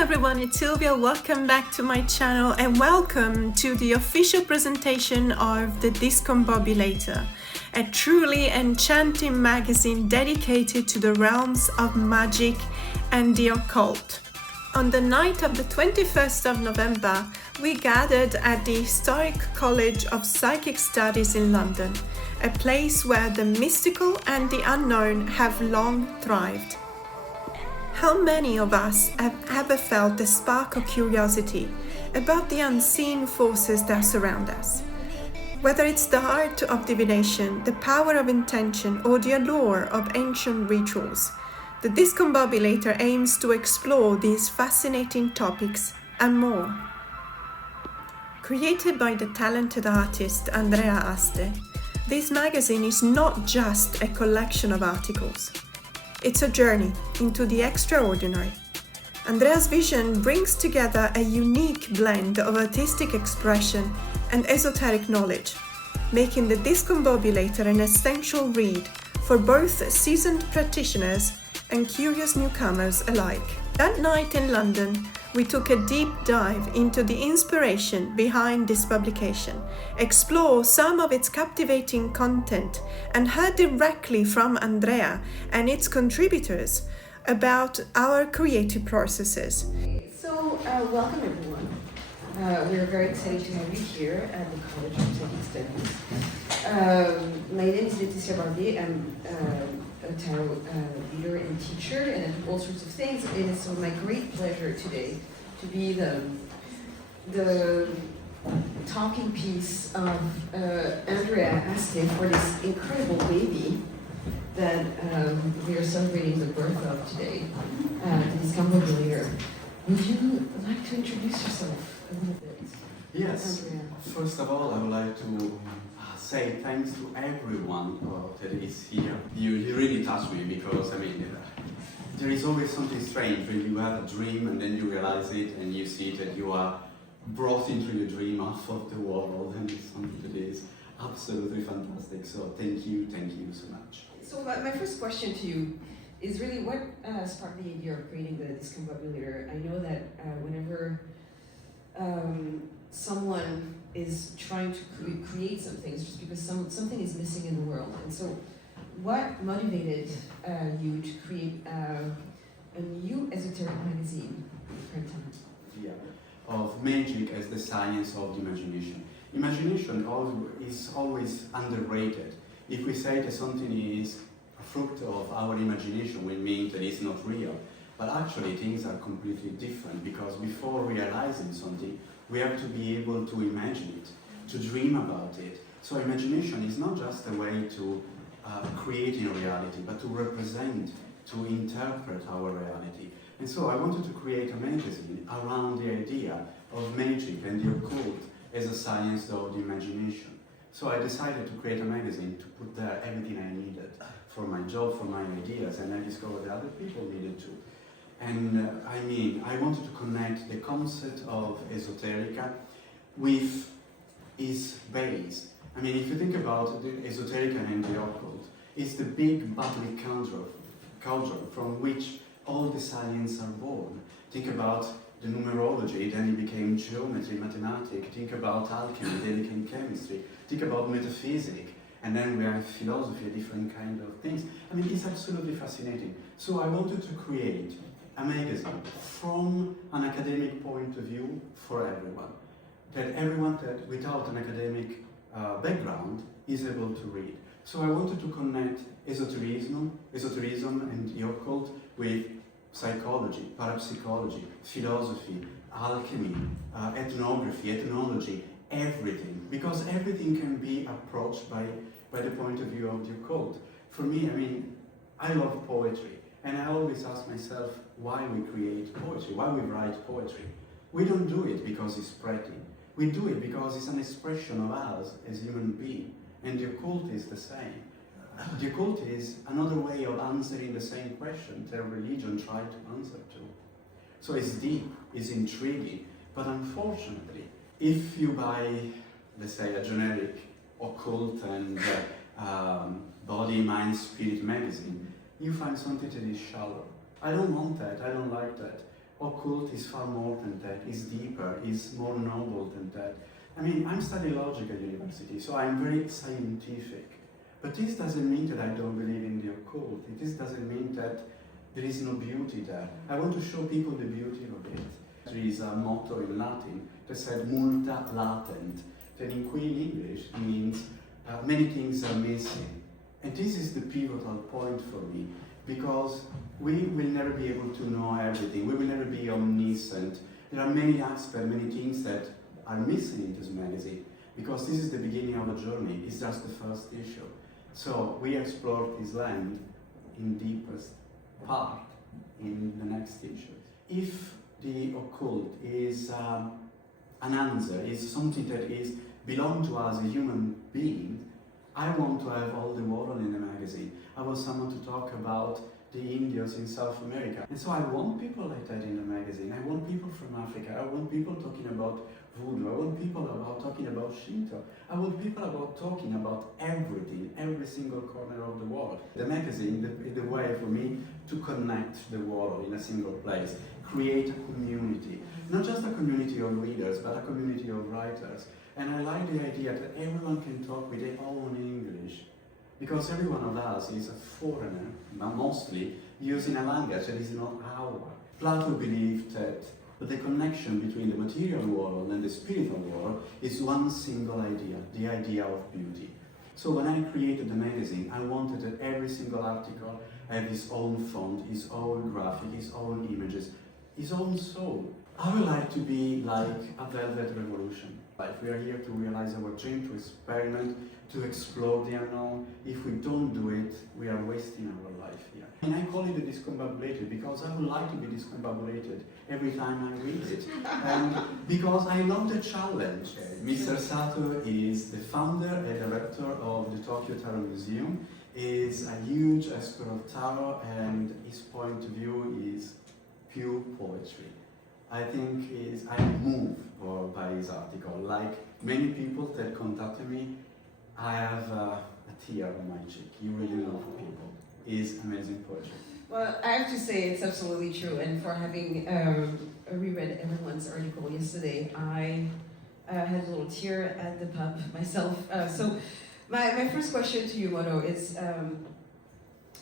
everyone, it's Silvia. Welcome back to my channel and welcome to the official presentation of the Discombobulator, a truly enchanting magazine dedicated to the realms of magic and the occult. On the night of the 21st of November, we gathered at the Historic College of Psychic Studies in London, a place where the mystical and the unknown have long thrived. How many of us have ever felt a spark of curiosity about the unseen forces that surround us? Whether it's the art of divination, the power of intention, or the allure of ancient rituals, the Discombobulator aims to explore these fascinating topics and more. Created by the talented artist Andrea Aste, this magazine is not just a collection of articles. It's a journey into the extraordinary. Andrea's vision brings together a unique blend of artistic expression and esoteric knowledge, making the Discombobulator an essential read for both seasoned practitioners and curious newcomers alike. That night in London, we took a deep dive into the inspiration behind this publication, explore some of its captivating content, and heard directly from Andrea and its contributors about our creative processes. So, welcome everyone. We're very excited to have you here at the College of Psychic Studies. My name is Laetitia Barbier. I'm a tarot leader and teacher, and I do all sorts of things. And it's so my great pleasure today to be the talking piece of Andrea Aste for this incredible baby that we are celebrating the birth of today, the Discombobulator. Would you like to introduce yourself a little bit? Yes. Andrea. First of all, I would like to say thanks to everyone that is here. You really touch me because, there is always something strange when you have a dream and then you realize it and you see that you are brought into your dream off of the world, and it's something that is absolutely fantastic. So thank you so much. So my first question to you is really what sparked the idea of creating the Discombobulator. I know that whenever someone is trying to create something, it's just because something is missing in the world. And so what motivated you to create a new esoteric magazine at the time? Yeah, of magic as the science of the imagination. Imagination is always underrated. If we say that something is a fruit of our imagination, we mean that it's not real. But actually things are completely different, because before realizing something, we have to be able to imagine it, to dream about it. So imagination is not just a way to create a reality, but to represent, to interpret our reality. And so I wanted to create a magazine around the idea of magic and the occult as a science of the imagination. So I decided to create a magazine to put there everything I needed for my job, for my ideas, and I discovered that other people needed too. And I wanted to connect the concept of esoterica with its base. If you think about the esoterica and the occult, it's the big bubbly cauldron from which all the science are born. Think about the numerology, then it became geometry, mathematics. Think about alchemy, then it became chemistry. Think about metaphysics, and then we have philosophy, different kind of things. It's absolutely fascinating. So I wanted to create a magazine from an academic point of view for everyone. That everyone that without an academic background is able to read. So I wanted to connect esotericism and the occult with psychology, parapsychology, philosophy, alchemy, ethnography, ethnology, everything. Because everything can be approached by the point of view of the occult. For me, I love poetry. And I always ask myself why we create poetry, why we write poetry. We don't do it because it's pretty. We do it because it's an expression of us as human beings. And the occult is the same. The occult is another way of answering the same question that religion tried to answer to. So it's deep, it's intriguing, but unfortunately, if you buy, let's say, a generic occult and body, mind, spirit magazine, you find something that is shallow. I don't want that, I don't like that. occult is far more than that, is deeper, is more noble than that. I mean, I'm studying logic at university, so I'm very scientific. But this doesn't mean that I don't believe in the occult. This doesn't mean that there is no beauty there. I want to show people the beauty of it. There is a motto in Latin that said multa latent, that in Queen English means many things are missing. And this is the pivotal point for me, because we will never be able to know everything. We will never be omniscient. There are many aspects, many things that are missing in this magazine, because this is the beginning of a journey. It's just the first issue. So we explore this land in deepest part in the next issue. If the occult is an answer, is something that is belong to us as human beings, I want to have all the world in the magazine. I want someone to talk about the Indians in South America. And so I want people like that in the magazine. I want people from Africa. I want people talking about voodoo. I want people talking about Shinto. I want people talking about everything, every single corner of the world. The magazine is the way for me to connect the world in a single place, create a community. Not just a community of readers, but a community of writers. And I like the idea that everyone can talk with their own English. Because every one of us is a foreigner, mostly, using a language that is not ours. Plato believed that the connection between the material world and the spiritual world is one single idea, the idea of beauty. So when I created the magazine, I wanted that every single article have its own font, its own graphic, its own images, its own soul. I would like to be like a velvet revolution. Like we are here to realize our dream, to experiment, to explore the unknown. If we don't do it, we are wasting our life here. And I call it the Discombobulator because I would like to be discombobulated every time I read it. And because I love the challenge. Mr. Sato is the founder and director of the Tokyo Tarot Museum. Is a huge expert of tarot, and his point of view is pure poetry. I think I'm moved by his article. Like many people that contacted me, I have a tear on my cheek. You really love people. It's amazing poetry. Well, I have to say it's absolutely true. And for having reread everyone's article yesterday, I had a little tear at the pub myself. So my first question to you, Moto, is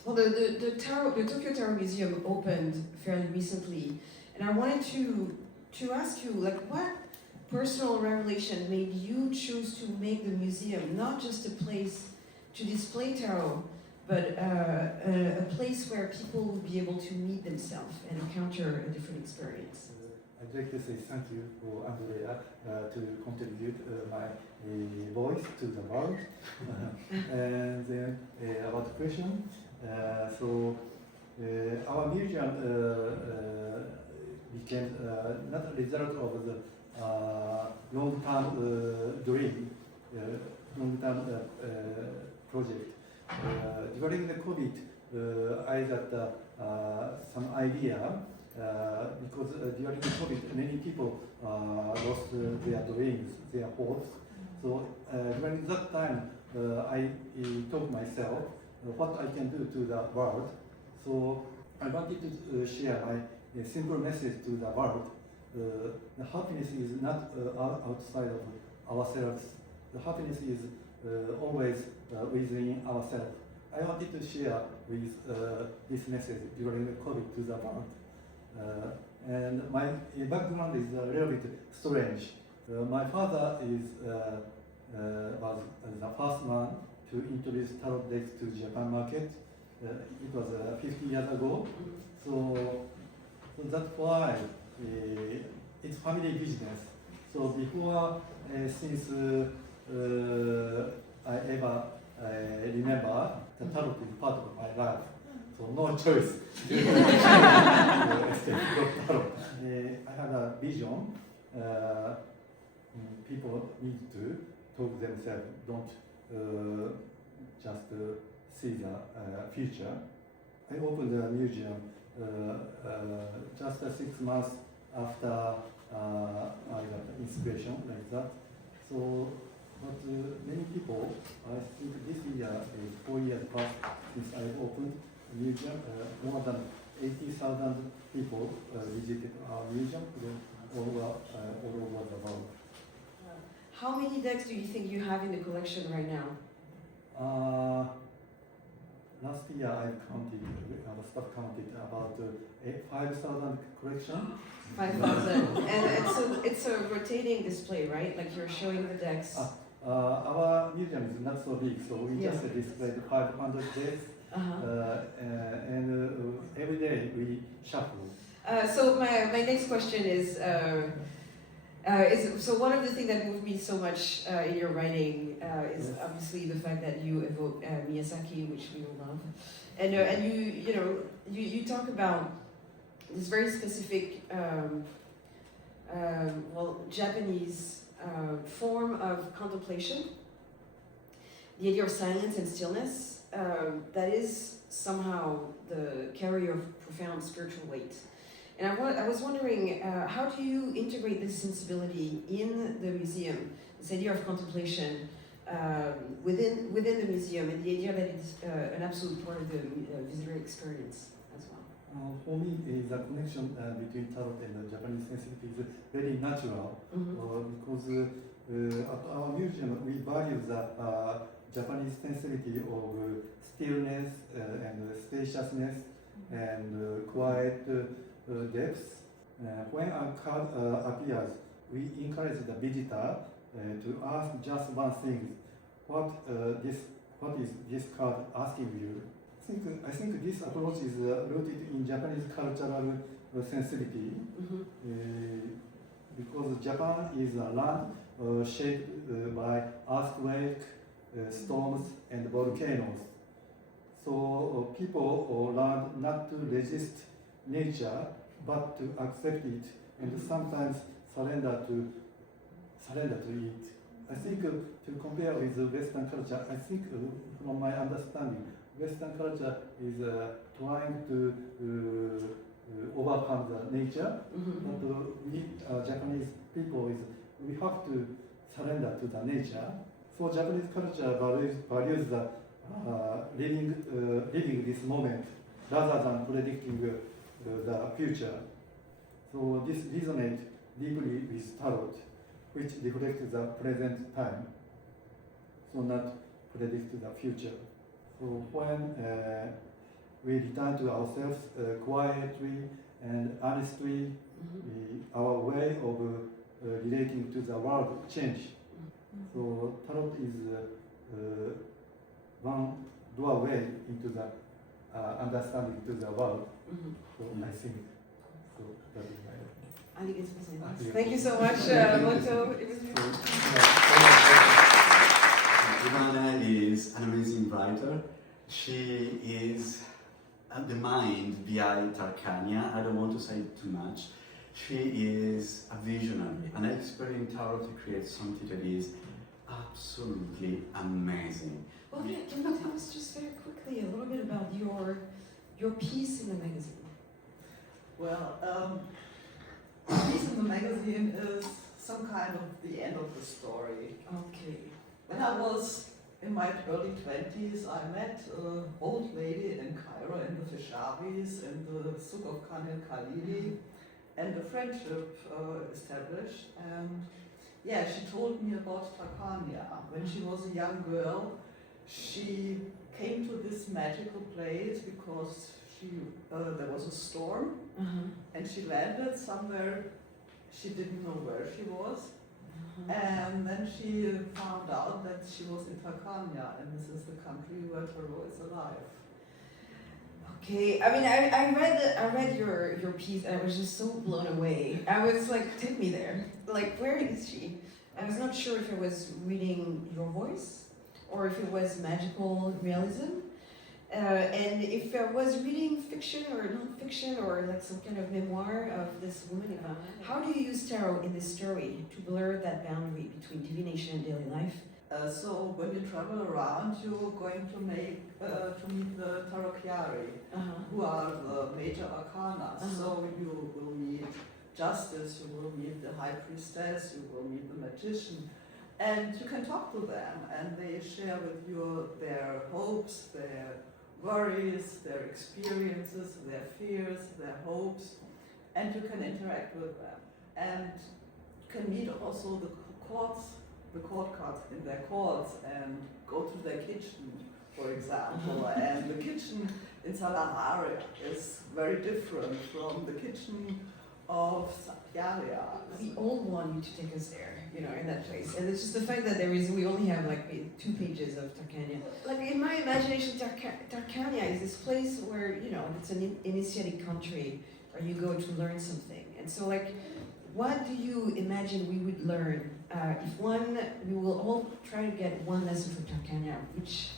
well, the Tokyo Tarot Museum opened fairly recently. And I wanted to ask you, like, what personal revelation made you choose to make the museum not just a place to display tarot, but a place where people would be able to meet themselves and encounter a different experience? I'd like to say thank you for Andrea to contribute my voice to the world. And then about the question, our museum became not a result of the long-term dream, long-term project. During the COVID, I got some idea because during the COVID, many people lost their dreams, their hopes. So during that time, I told myself what I can do to the world. So I wanted to share my a simple message to the world. The happiness is not outside of ourselves. The happiness is always within ourselves. I wanted to share with this message during the COVID to the world. And my background is a little bit strange. My father was the first man to introduce tarot decks to Japan market. It was 50 years ago. So that's why it's family business. So before, since I ever remember, the tarot is part of my life. So no choice. I had a vision. People need to talk themselves. Don't just see the future. I opened a museum just 6 months after I got inspiration like that. So, but many people, I think this year is 4 years past since I opened a museum. More than 80,000 people visited our museum all over the world. How many decks do you think you have in the collection right now? Last year I counted, staff counted about 5,000 collection. 5,000. And it's a rotating display, right? Like you're showing the decks. Our museum is not so big, so we Yeah. just displayed 500 decks. And every day we shuffle. So my next question is so one of the things that moved me so much in your writing is obviously the fact that you evoke Miyazaki, which we all love, and you talk about this very specific Japanese form of contemplation, the idea of silence and stillness that is somehow the carrier of profound spiritual weight. And I was wondering, how do you integrate this sensibility in the museum, this idea of contemplation within the museum, and the idea that it's an absolute part of the visitor experience as well? For me, the connection between tarot and the Japanese sensibility is very natural because at our museum we value the Japanese sensibility of stillness and spaciousness and quiet depth. When a card appears, we encourage the visitor to ask just one thing: what is this card asking you? I think this approach is rooted in Japanese cultural sensibility because Japan is a land shaped by earthquakes, storms, and volcanoes. So people learn not to resist nature, but to accept it and sometimes surrender to it. I think to compare with Western culture, I think from my understanding, Western culture is trying to overcome the nature, but we Japanese people we have to surrender to the nature. So Japanese culture values the living this moment rather than predicting the future. So this resonates deeply with tarot, which reflects the present time, so not predict the future. So when we return to ourselves quietly and honestly, our way of relating to the world change. So tarot is one doorway into the understanding to the world. So I think so that is my opinion. I think it's fascinating. Thank you so much, Moto. It was Ivana is an amazing writer. She is the mind behind Tarcania. I don't want to say too much. She is a visionary, an expert in tarot to create something that is absolutely amazing. Well, yeah, can you tell us just very quickly a little bit about your piece in the magazine? Well, the piece in the magazine is some kind of the end of the story. Okay. When I was in my early 20s, I met an old lady in Cairo in the Fishavis in the Souk of Khan el Khalili, and a friendship established. And yeah, she told me about Tarcania. When she was a young girl, she came to this magical place because there was a storm, and she landed somewhere. She didn't know where she was. And then she found out that she was in Tarcania, and this is the country where tarot is alive. Okay, I mean, I read your piece, and I was just so blown away. I was like, take me there. Like, where is she? I was not sure if I was reading your voice, or if it was magical realism, and if I was reading fiction or non-fiction, or like some kind of memoir of this woman. How do you use tarot in this story to blur that boundary between divination and daily life? So when you travel around, you're going to meet the Tarocchiari, who are the major arcana. So you will meet justice, you will meet the high priestess, you will meet the magician, and you can talk to them, and they share with you their hopes, their worries, their experiences, their fears, their hopes, and you can interact with them. And can meet also the court cards in their courts and go to their kitchen, for example. And the kitchen in Salahara is very different from the kitchen of Tarcania. We all want you to take us there, you know, in that place. And it's just the fact that we only have like 2 pages of Tarcania. Like in my imagination, Tarcania is this place where, you know, it's an initiatic country where you go to learn something. And so like, what do you imagine we would learn? We will all try to get one lesson from Tarcania. Which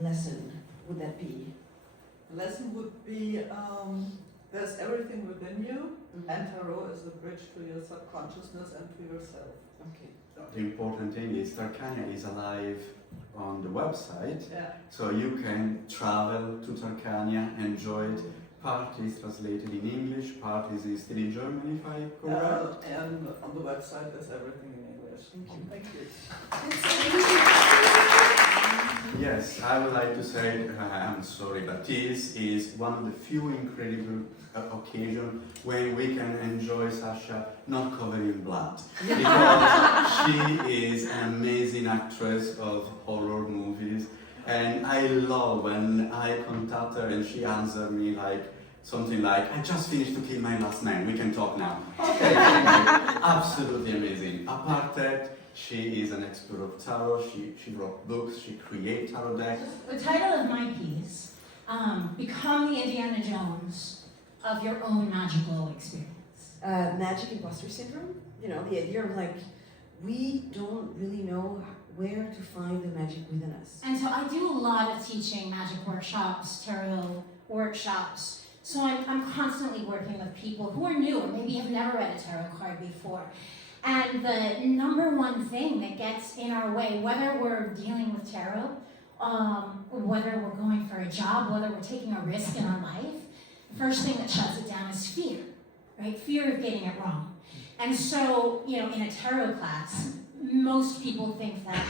lesson would that be? The lesson would be there's everything within you, and tarot is a bridge to your subconsciousness and to yourself. Okay. The important thing is Tarcania is alive on the website, Yeah. so you can travel to Tarcania, enjoy it. Part is translated in English, part is still in German, if I'm correct. And on the website there's everything in English. Thank you. Thank you. Yes, I would like to say, I'm sorry, but this is one of the few incredible occasions when we can enjoy Sasha not covered in blood. Because she is an amazing actress of horror movies. And I love when I contact her and she answers me like something like, I just finished to kill my last man, we can talk now. Okay, absolutely amazing. Apart that, she is an expert of tarot, she wrote books, she created tarot decks. The title of my piece, Become the Indiana Jones of Your Own Magical Experience. Magic imposter syndrome? You know, the idea of like, we don't really know where to find the magic within us. And so I do a lot of teaching magic workshops, tarot workshops. So I'm constantly working with people who are new or maybe have never read a tarot card before. And the number one thing that gets in our way, whether we're dealing with tarot, whether we're going for a job, whether we're taking a risk in our life, the first thing that shuts it down is fear, right? Fear of getting it wrong. And so, you know, in a tarot class, most people think that,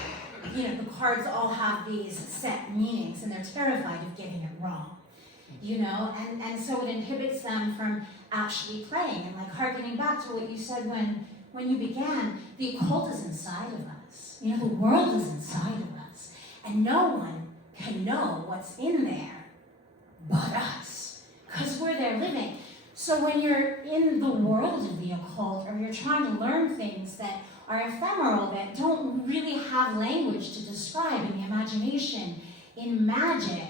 you know, the cards all have these set meanings and they're terrified of getting it wrong, you know, and so it inhibits them from actually playing. And like harkening back to what you said when you began, the occult is inside of us, you know, the world is inside of us, and no one can know what's in there but us, because we're there living. So when you're in the world of the occult, or you're trying to learn things that are ephemeral, that don't really have language to describe in the imagination, in magic,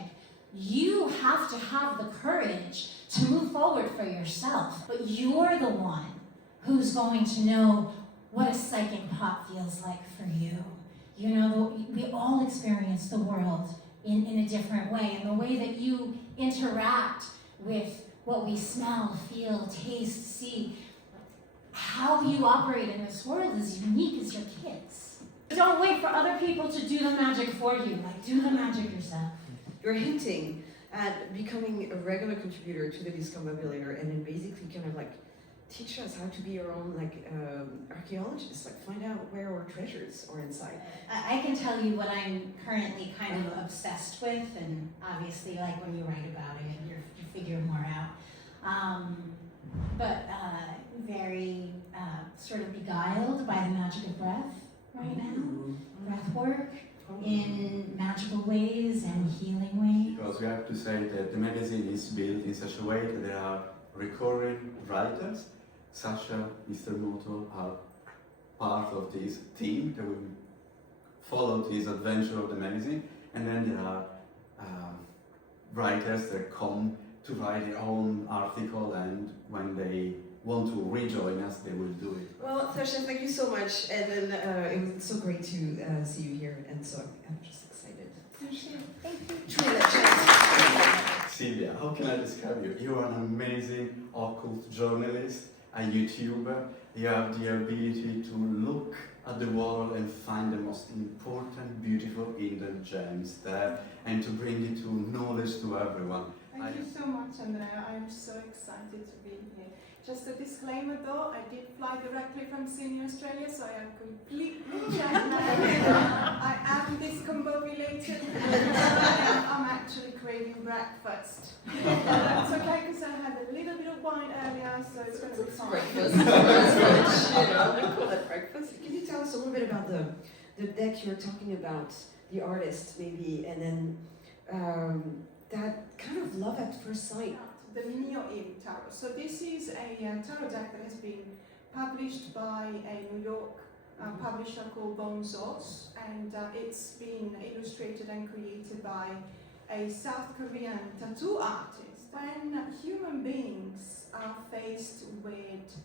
you have to have the courage to move forward for yourself. But you're the one who's going to know what a psychic pop feels like for you. You know, we all experience the world in a different way, and the way that you interact with what we smell, feel, taste, see, how you operate in this world is unique as your kids. Don't wait for other people to do the magic for you. Like, do the magic yourself. You're hinting at becoming a regular contributor to the Discombobulator and then basically kind of like teach us how to be our own like archaeologists, like find out where our treasures are inside. I can tell you what I'm currently kind of obsessed with, and obviously like when you write about it, you figure more out. But very sort of beguiled by the magic of breath right now. Breath work in magical ways and healing ways. Because we have to say that the magazine is built in such a way that there are recurring writers. Sasha, Mr. Moto are part of this team that will follow this adventure of the magazine, and then there are writers that come to write their own article, and when they want to rejoin us, they will do it. Well, Sasha, thank you so much, and then it was so great to see you here, and so I'm just excited. Thank you. Truly, that chance. Silvia, how can I describe you? You are an amazing occult journalist, a YouTuber. You have the ability to look at the world and find the most important, beautiful hidden gems there, and to bring it to knowledge to everyone. Thank you so much, Andrea. I'm so excited to be here. Just a disclaimer though, I did fly directly from Sydney, Australia, so I am completely jet lagged. I am discombobulated. I'm actually craving breakfast. It's okay because I had a little bit of wine earlier, so it's going to be fine. Breakfast. That's really chill. I'm going to call that breakfast. Can you tell us a little bit about the deck you were talking about, the artist maybe, and then that kind of love at first sight? The Neo-In Tarot. So this is a tarot deck that has been published by a New York publisher called Bonzos, and it's been illustrated and created by a South Korean tattoo artist. When human beings are faced with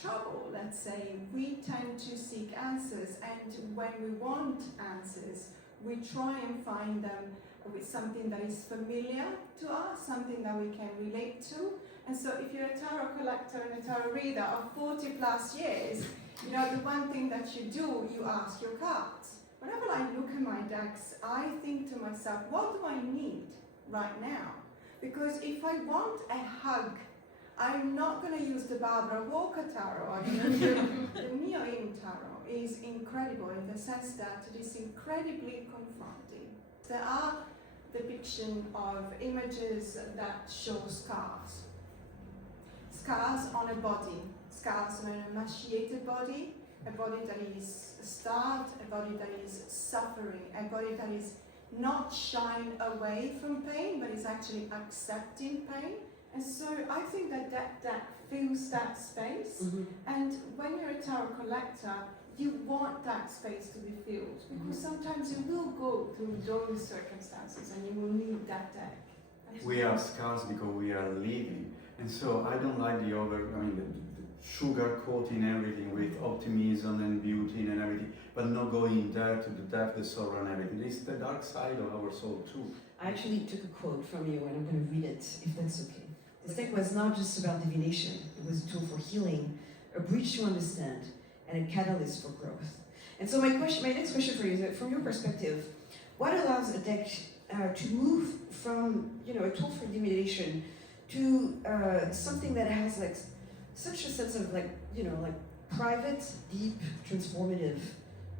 trouble, let's say, we tend to seek answers, and when we want answers, we try and find them with something that is familiar to us, something that we can relate to. And so if you're a tarot collector and a tarot reader of 40 plus years, you know, the one thing that you do, you ask your cards. Whenever I look at my decks, I think to myself, what do I need right now? Because if I want a hug, I'm not going to use the Barbara Walker Tarot. I'm going to use the Neo-In Tarot. Is incredible in the sense that it is incredibly confronting. There are depiction of images that show scars. Scars on a body, scars on an emaciated body, a body that is starved, a body that is suffering, a body that is not shying away from pain, but is actually accepting pain. And so I think that that fills that space. Mm-hmm. And when you're a tarot collector, you want that space to be filled, because sometimes you will go through those circumstances and you will need that deck. We are scars because we are living, and so I don't like the sugar coating everything with optimism and beauty and everything, but not going there to the depth, the sorrow and everything. It's the dark side of our soul too. I actually took a quote from you and I'm going to read it, if that's okay. This deck was not just about divination, it was a tool for healing, a bridge to understand, and a catalyst for growth. And so my next question for you is that from your perspective, what allows a deck to move from a tool for divination to something that has like such a sense of private, deep, transformative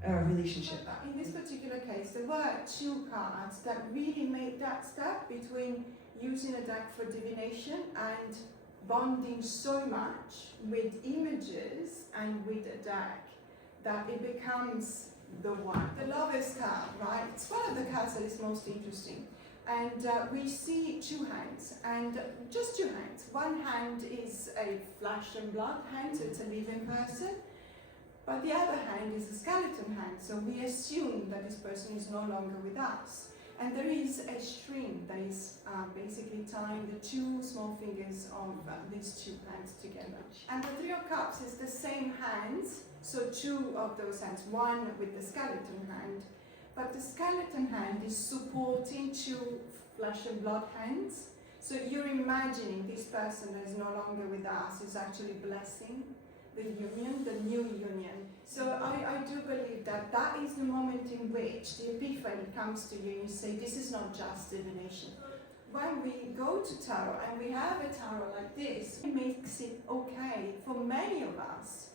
relationship? In this particular case, there were two cards that really made that step between using a deck for divination and bonding so much with images and with a deck that it becomes the one. The Lover's card, right? It's one of the cards that is most interesting. And we see two hands, and just two hands. One hand is a flesh and blood hand, so it's a living person. But the other hand is a skeleton hand, so we assume that this person is no longer with us. And there is a string that is basically tying the two small fingers of these two hands together. And the Three of Cups is the same hands, so two of those hands, one with the skeleton hand, but the skeleton hand is supporting two flesh and blood hands. So you're imagining this person that is no longer with us is actually blessing the union, the new union. So I do believe that that is the moment in which the epiphany comes to you and you say, this is not just divination. When we go to tarot and we have a tarot like this, it makes it okay for many of us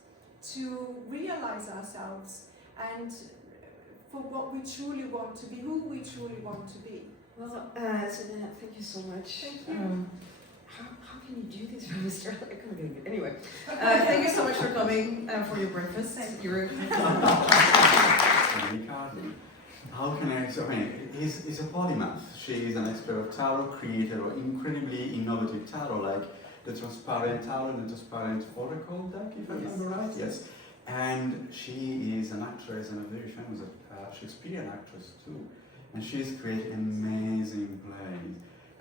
to realize ourselves and for what we truly want to be, who we truly want to be. Well, Selena, thank you so much. Thank you. How can you do this from Mr. Anyway, thank you so much for coming for your breakfast. You're How can he's a polymath. She is an expert of tarot, creator of incredibly innovative tarot, like the transparent tarot and the transparent oracle deck, if I remember right. Yes. And she is an actress and a very famous Shakespearean actress too. And she's created amazing plays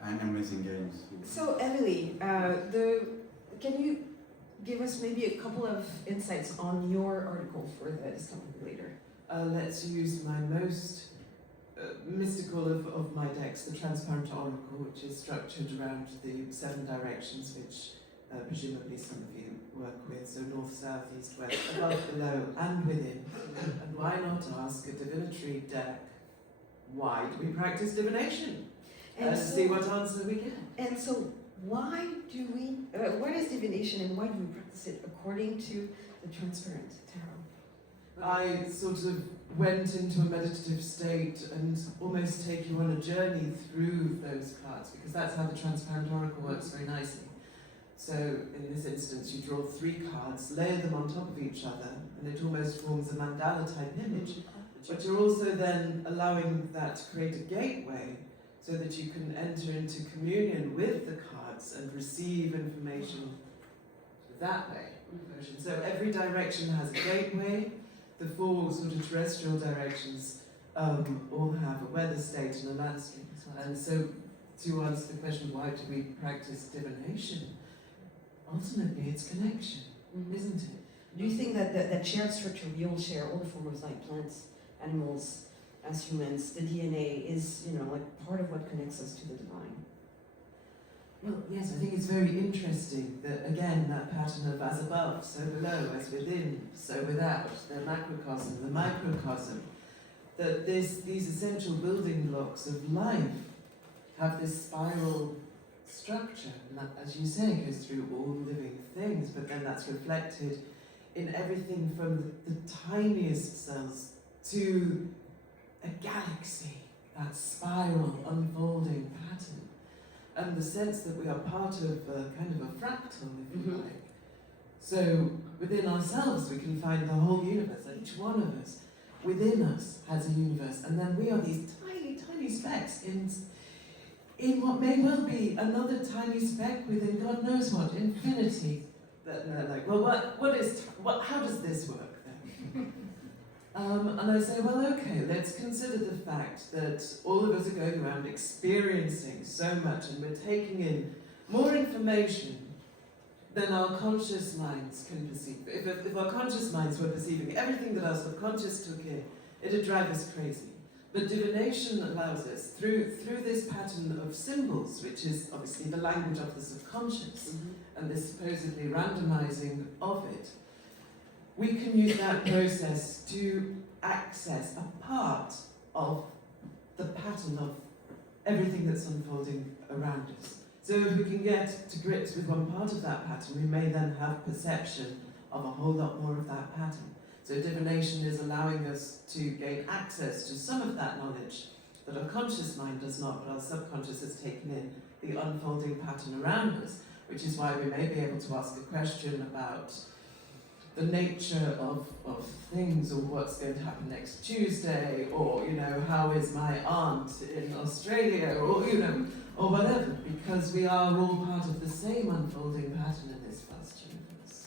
and amazing games. So Emily, can you give us maybe a couple of insights on your article for the Discombobulator? Let's use my most mystical of my decks, the Transparent Oracle, which is structured around the 7 directions, which presumably some of you work with, so north, south, east, west, above, below, and within. And why not ask a divinatory deck, why do we practice divination? And see what answer we get. And so Why do we, what is divination and why do we practice it according to the transparent tarot? I sort of went into a meditative state and almost take you on a journey through those cards, because that's how the transparent oracle works very nicely. So in this instance, you draw 3 cards, layer them on top of each other, and it almost forms a mandala type image. But you're also then allowing that to create a gateway so that you can enter into communion with the cards and receive information that way. So every direction has a gateway. The 4 sort of terrestrial directions all have a weather state and a landscape. And so to answer the question, why do we practice divination? Ultimately, it's connection, isn't it? Do you think that that shared structure we all share, all the forms like plants, animals, as humans, the DNA is, you know, like part of what connects us to the divine? Well, yes, I think it's very interesting that, again, that pattern of as above, so below, as within, so without, the macrocosm, the microcosm, that these essential building blocks of life have this spiral structure, and that, as you say, goes through all living things, but then that's reflected in everything from the tiniest cells to a galaxy, that spiral unfolding pattern. And the sense that we are part of a kind of a fractal, if you like. So within ourselves we can find the whole universe, and each one of us within us has a universe, and then we are these tiny, tiny specks in what may well be another tiny speck within God knows what, infinity. That they're like, well, how does this work then? And I say, well, okay, let's consider the fact that all of us are going around experiencing so much, and we're taking in more information than our conscious minds can perceive. If our conscious minds were perceiving everything that our subconscious took in, it'd drive us crazy. But divination allows us, through this pattern of symbols, which is obviously the language of the subconscious, and this supposedly randomizing of it, we can use that process to access a part of the pattern of everything that's unfolding around us. So if we can get to grips with one part of that pattern, we may then have perception of a whole lot more of that pattern. So divination is allowing us to gain access to some of that knowledge that our conscious mind does not, but our subconscious has taken in the unfolding pattern around us, which is why we may be able to ask a question about the nature of things, or what's going to happen next Tuesday, or, you know, how is my aunt in Australia, or, you know, or whatever, because we are all part of the same unfolding pattern in this vast universe.